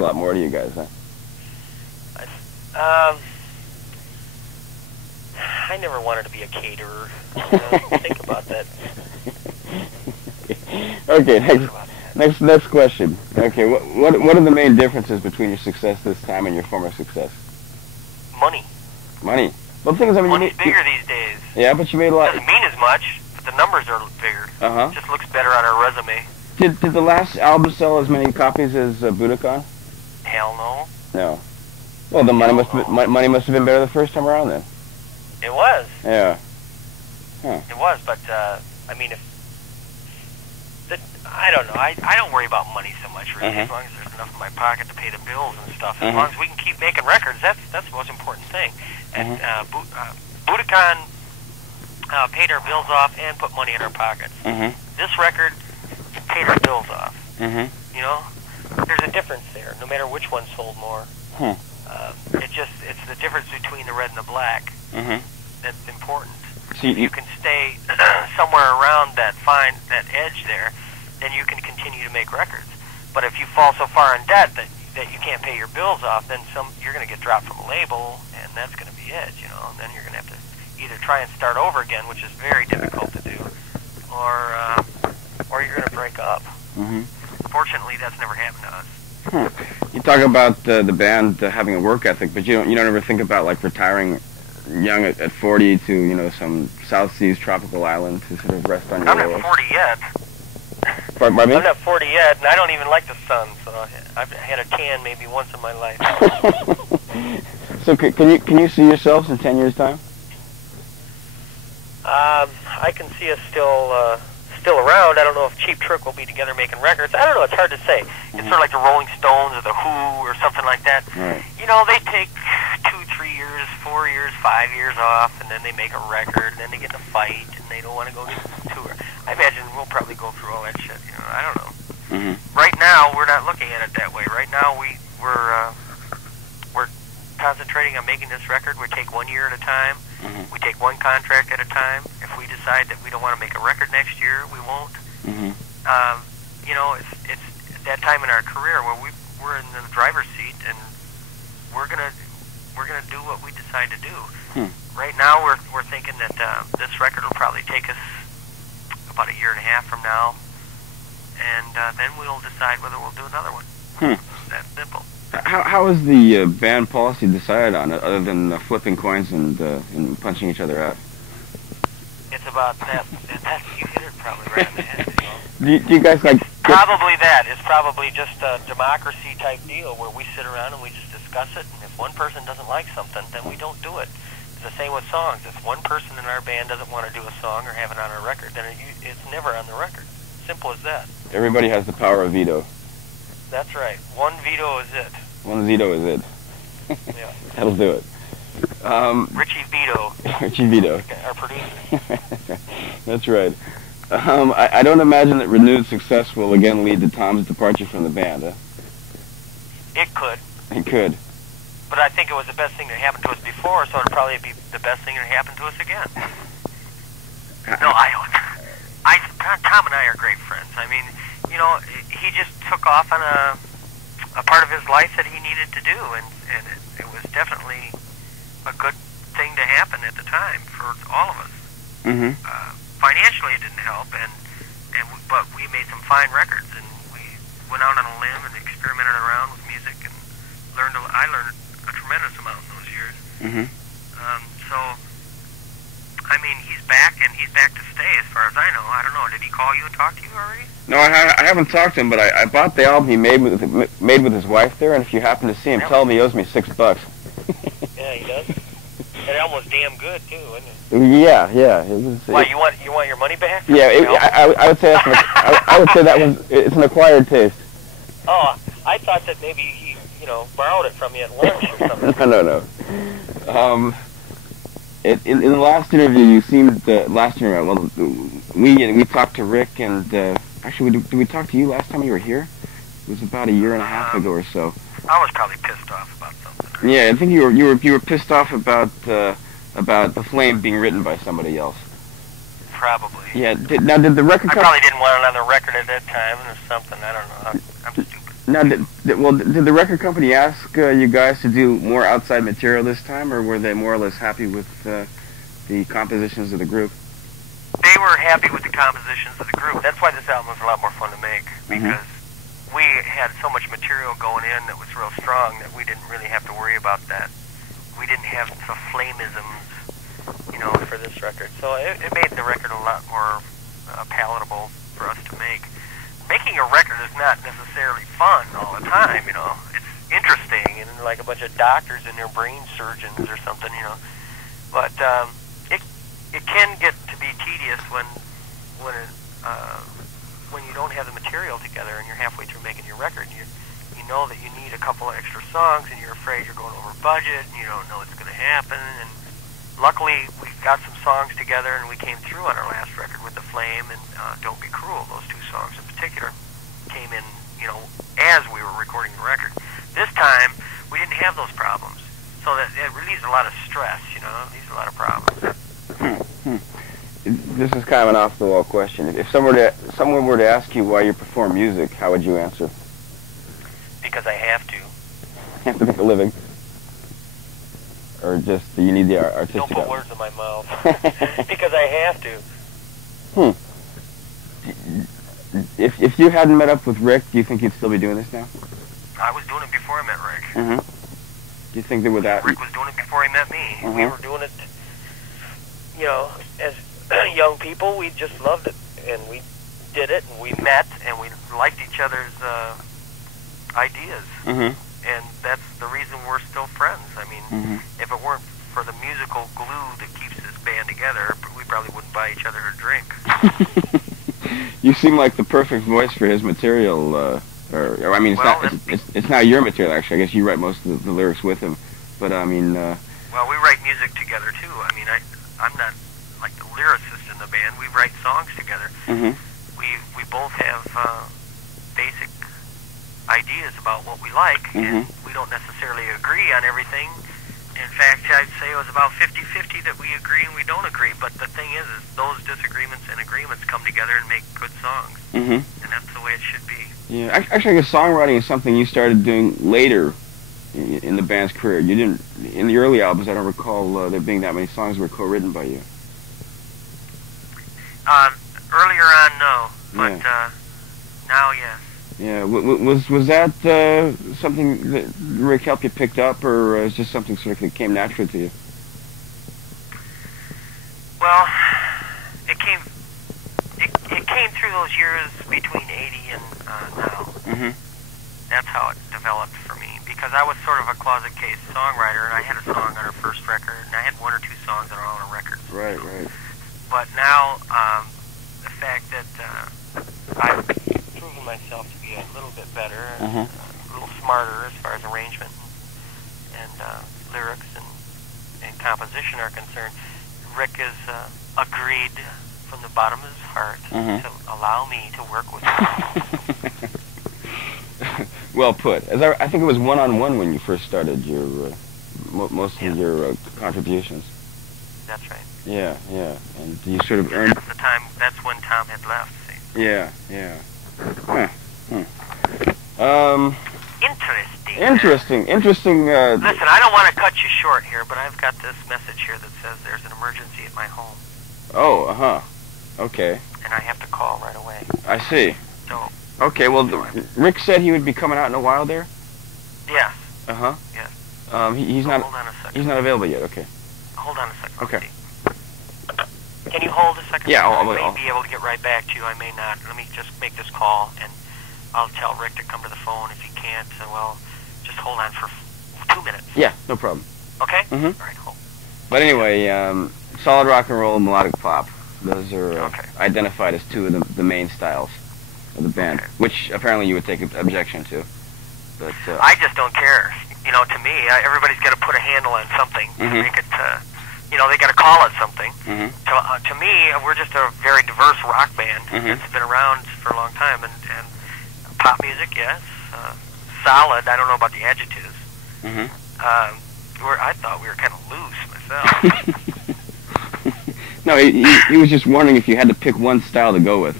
a lot more to you guys, huh? I never wanted to be a caterer. Think about that. Okay, next question. Okay, what are the main differences between your success this time and your former success? Money. Money. Well, the thing is, I mean, money's bigger these days. Yeah, but you made a lot. Doesn't mean as much, but the numbers are bigger. Uh-huh. It just looks better on our resume. Did the last album sell as many copies as Budokan? Hell no. No. Well, the money must have been better the first time around then. It was. Yeah. Huh. It was, but I mean, I don't know. I don't worry about money so much, really. As long as there's enough in my pocket to pay the bills and stuff. As long as we can keep making records, that's the most important thing. And Budokan paid our bills off and put money in our pockets. This record paid our bills off. You know, there's a difference there. No matter which one sold more, it's the difference between the red and the black that's important. So if you can stay somewhere around that edge there, then you can continue to make records. But if you fall so far in debt that you can't pay your bills off, then you're going to get dropped from a label, and that's going to be it. You know, and then you're going to have to either try and start over again, which is very difficult to do, or you're going to break up. Fortunately, that's never happened to us. You talk about the band having a work ethic, but you don't ever think about like retiring young at 40 to some South Seas tropical island to sort of rest on your laurels. I'm not 40 yet. Pardon me? I'm not 40 yet, and I don't even like the sun, so I've had a tan maybe once in my life. So can you see yourselves in 10 years' time? I can see us still around. I don't know if Cheap Trick will be together making records. I don't know. It's hard to say. It's sort of like the Rolling Stones or the Who or something like that. Right. You know, they take 2, 3 years, 4 years, 5 years off, and then they make a record, and then they get in a fight, and they don't want to go to tour. I imagine we'll probably go through all that shit. You know, I don't know. Right now, we're not looking at it that way. Right now, we're concentrating on making this record. We take 1 year at a time. We take one contract at a time. If we decide that we don't want to make a record next year, we won't. You know, it's that time in our career where we're in the driver's seat, and we're gonna do what we decide to do. Right now, we're thinking that this record will probably take us about a year and a half from now, and then we'll decide whether we'll do another one. It's that simple. How is the band policy decided on, other than flipping coins and punching each other out? It's about that. You hit it probably right in the head. You know? Do you guys like... Probably that. It's probably just a democracy type deal where we sit around and we just discuss it, and if one person doesn't like something, then we don't do it. It's the same with songs. If one person in our band doesn't want to do a song or have it on our record, then it's never on the record. Simple as that. Everybody has the power of veto. That's right. One veto is it. One veto is it. Yeah. That'll do it. Richie Vito. Richie Vito. Our producer. That's right. I don't imagine that renewed success will again lead to Tom's departure from the band, huh? It could. It could. But I think it was the best thing that happened to us before, so it'll probably be the best thing that happened to us again. No, Tom and I are great friends. I mean, you know, he just took off on a part of his life that he needed to do, and it was definitely a good thing to happen at the time for all of us. Financially, it didn't help, but we made some fine records, and we went out on a limb and experimented around with music, and I learned a tremendous amount in those years. So, I mean, he's back, and he's back to stay, as far as I know. I don't know. Did he call you and talk to you already? No, I haven't talked to him, but I bought the album he made with his wife there, and if you happen to see him, tell him he owes me $6. Yeah, he does. And it almost damn good too, isn't it? Yeah. Why, you want your money back? Yeah, I would say I would say that it's an acquired taste. Oh, I thought that maybe he borrowed it from you at lunch or something. No. In the last interview, you seemed we talked to Rick, and actually, did we talk to you last time you were here? It was about a year and a half ago or so. I was probably pissed off about something. Yeah, I think you were pissed off about The Flame being written by somebody else. Probably. Yeah. Did the record? I probably didn't want it on the record at that time or something. I don't know. I'm stupid. Now, did the record company ask you guys to do more outside material this time, or were they more or less happy with the compositions of the group? They were happy with the compositions of the group. That's why this album was a lot more fun to make, because we had so much material going in that was real strong that we didn't really have to worry about that. We didn't have the flameisms, for this record. So it made the record a lot more palatable for us to make. Making a record is not necessarily fun all the time, It's interesting, and like a bunch of doctors and their brain surgeons or something, But it can get to be tedious when you don't have the material together and you're halfway through making your record. And you know that you need a couple of extra songs, and you're afraid you're going over budget, and you don't know what's going to happen. And luckily, we got some songs together, and we came through on our last record with The Flame and Don't Be Cruel. Those two songs in particular came in, as we were recording the record. This time, we didn't have those problems. So that it relieves a lot of stress, relieves a lot of problems. This is kind of an off-the-wall question. If someone were to ask you why you perform music, how would you answer? Because I have to. You have to make a living? Or just you need the artistic... Don't put words in my mouth. Because I have to. If you hadn't met up with Rick, do you think you'd still be doing this now? I was doing it before I met Rick. Do you think that with that... Rick was doing it before he met me. We were doing it, as young people, we just loved it. And we did it, and we met, and we liked each other's ideas. And that's the reason we're still friends. I mean, if it weren't for the musical glue that keeps this band together, we probably wouldn't buy each other a drink. You seem like the perfect voice for his material, or I mean, it's not your material, actually. I guess you write most of the lyrics with him. But, I mean... well, we write music together, too. I mean, I'm not like the lyricist in the band. We write songs together. We both have basic ideas about what we like, and we don't necessarily agree on everything. In fact, I'd say it was about 50-50 that we agree and we don't agree. But the thing is those disagreements and agreements come together and make good songs. And that's the way it should be. Yeah, actually, I guess songwriting is something you started doing later in the band's career. You didn't, in the early albums, I don't recall there being that many songs were co-written by you. Earlier on, no. But now, yes. Yeah, was that something that Rick helped you pick up, or is just something sort of that came naturally to you? Well, it came through those years between 80 and now. That's how it developed for me, because I was sort of a closet case songwriter, and I had a song on our first record, and I had one or two songs that are on a record. Right. But now, the fact that I've proven myself to be a little bit better, a little smarter as far as arrangement and lyrics and composition are concerned, Rick has agreed from the bottom of his heart to allow me to work with him. Well put. I think it was one-on-one when you first started your most of your contributions. That's right. Yeah, and you sort of earned... That's when Tom had left, see? Yeah. Interesting. Listen, I don't want to cut you short here, but I've got this message here that says there's an emergency at my home. Oh, okay. And I have to call right away. I see. So... Okay, well, Rick said he would be coming out in a while there? Yes. Yes. He's not... Hold on a second. He's not available yet, okay. Hold on a second. Okay. Can you hold a second? Yeah, I may be able to get right back to you. I may not. Let me just make this call, and I'll tell Rick to come to the phone. If he can't, well, just hold on for 2 minutes. Yeah, no problem. Okay? All right, hold. But anyway, solid rock and roll and melodic pop. Those are identified as two of the main styles of the band, which apparently you would take objection to. But I just don't care. To me, everybody's got to put a handle on something to make it, they got to call it something. To me, we're just a very diverse rock band that's been around for a long time, and pop music, yes. Solid, I don't know about the adjectives. I thought we were kind of loose myself. No, he was just wondering if you had to pick one style to go with.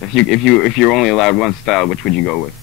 If you're only allowed one style, which would you go with?